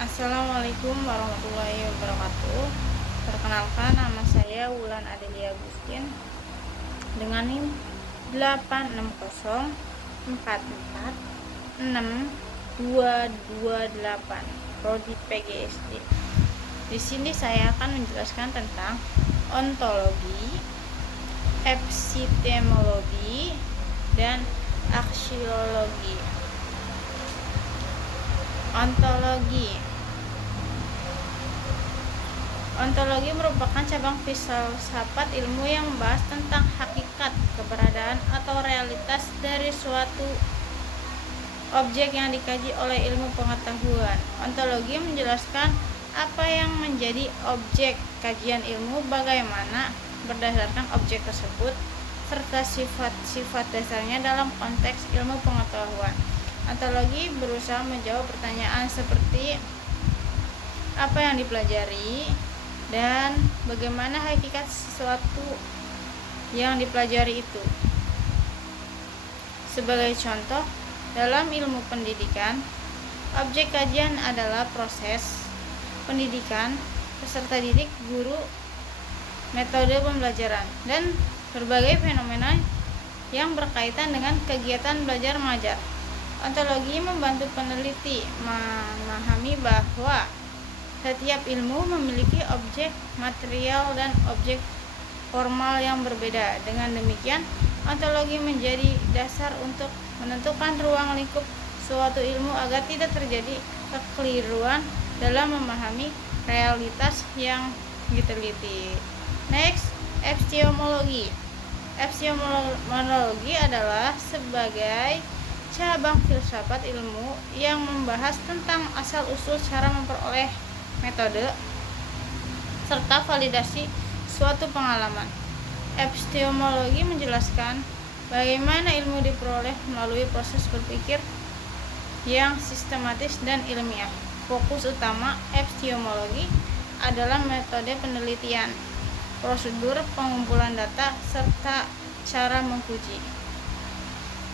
Assalamualaikum warahmatullahi wabarakatuh. Perkenalkan, nama saya Wulan Adelia Agustin dengan NIM 860446228 prodi PGSD. Di sini saya akan menjelaskan tentang ontologi, epistemologi, dan aksiologi. Ontologi merupakan cabang filsafat ilmu yang membahas tentang hakikat, keberadaan, atau realitas dari suatu objek yang dikaji oleh ilmu pengetahuan. Ontologi menjelaskan apa yang menjadi objek kajian ilmu, bagaimana berdasarkan objek tersebut, serta sifat-sifat dasarnya dalam konteks ilmu pengetahuan. Ontologi berusaha menjawab pertanyaan seperti apa yang dipelajari dan bagaimana hakikat sesuatu yang dipelajari itu. Sebagai contoh, dalam ilmu pendidikan, objek kajian adalah proses pendidikan, peserta didik, guru, metode pembelajaran, dan berbagai fenomena yang berkaitan dengan kegiatan belajar mengajar. Ontologi membantu peneliti memahami bahwa setiap ilmu memiliki objek material dan objek formal yang berbeda. Dengan demikian, ontologi menjadi dasar untuk menentukan ruang lingkup suatu ilmu agar tidak terjadi kekeliruan dalam memahami realitas yang diteliti. Next, epistemologi. Epistemologi adalah sebagai cabang filsafat ilmu yang membahas tentang asal-usul cara memperoleh metode serta validasi suatu pengalaman. Epistemologi menjelaskan bagaimana ilmu diperoleh melalui proses berpikir yang sistematis dan ilmiah. Fokus utama epistemologi adalah metode penelitian, prosedur pengumpulan data, serta cara menguji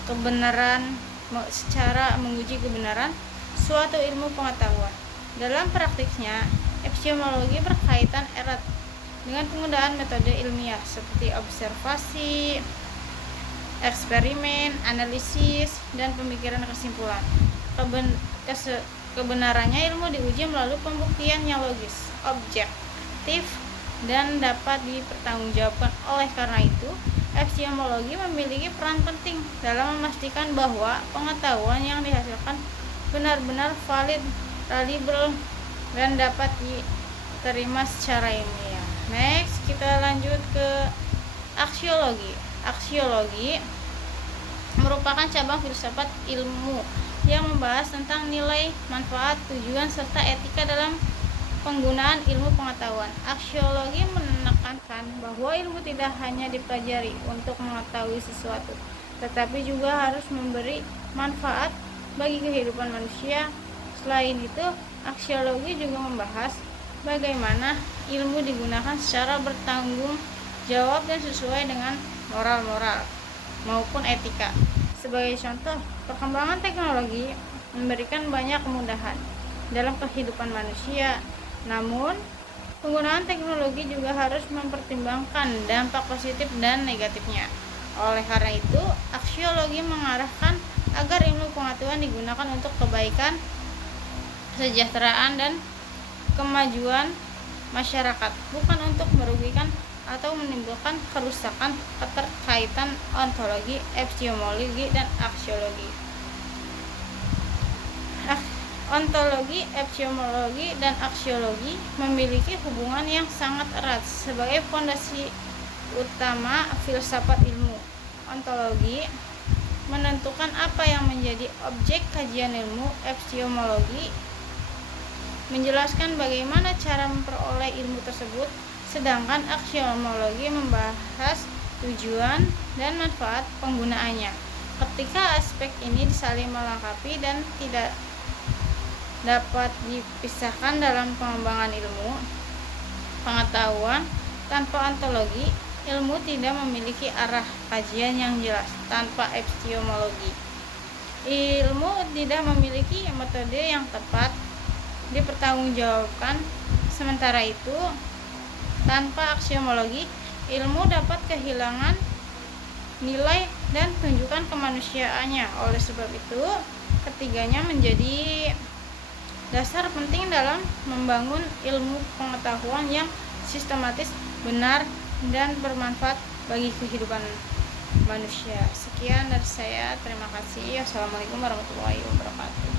kebenaran suatu ilmu pengetahuan. Dalam praktiknya, epistemologi berkaitan erat dengan penggunaan metode ilmiah seperti observasi, eksperimen, analisis, dan pemikiran kesimpulan. Kebenarannya ilmu diuji melalui pembuktian yang logis, objektif, dan dapat dipertanggungjawabkan. Oleh karena itu, epistemologi memiliki peran penting dalam memastikan bahwa pengetahuan yang dihasilkan benar-benar valid, reliable, dan dapat diterima secara ilmiah. Next, kita lanjut ke aksiologi. Aksiologi merupakan cabang filsafat ilmu yang membahas tentang nilai, manfaat, tujuan, serta etika dalam penggunaan ilmu pengetahuan. Aksiologi menekankan bahwa ilmu tidak hanya dipelajari untuk mengetahui sesuatu, tetapi juga harus memberi manfaat bagi kehidupan manusia. Selain itu, aksiologi juga membahas bagaimana ilmu digunakan secara bertanggung jawab dan sesuai dengan moral maupun etika. Sebagai contoh, perkembangan teknologi memberikan banyak kemudahan dalam kehidupan manusia. Namun, penggunaan teknologi juga harus mempertimbangkan dampak positif dan negatifnya. Oleh karena itu, aksiologi mengarahkan agar ilmu pengetahuan digunakan untuk kebaikan, kesejahteraan, dan kemajuan masyarakat, bukan untuk merugikan atau menimbulkan kerusakan. Keterkaitan ontologi, epistemologi, dan aksiologi. Ontologi, epistemologi, dan aksiologi memiliki hubungan yang sangat erat sebagai fondasi utama filsafat ilmu. Ontologi menentukan apa yang menjadi objek kajian ilmu. Epistemologi menjelaskan bagaimana cara memperoleh ilmu tersebut, sedangkan aksiologi membahas tujuan dan manfaat penggunaannya. Ketika aspek ini saling melengkapi dan tidak dapat dipisahkan dalam pengembangan ilmu pengetahuan, tanpa ontologi, ilmu tidak memiliki arah kajian yang jelas. Tanpa epistemologi, ilmu tidak memiliki metode yang tepat dipertanggungjawabkan. Sementara itu, tanpa aksiomologi, ilmu dapat kehilangan nilai dan tunjukkan kemanusiaannya. Oleh sebab itu, ketiganya menjadi dasar penting dalam membangun ilmu pengetahuan yang sistematis, benar, dan bermanfaat bagi kehidupan manusia. Sekian dari saya, terima kasih. Assalamualaikum warahmatullahi wabarakatuh.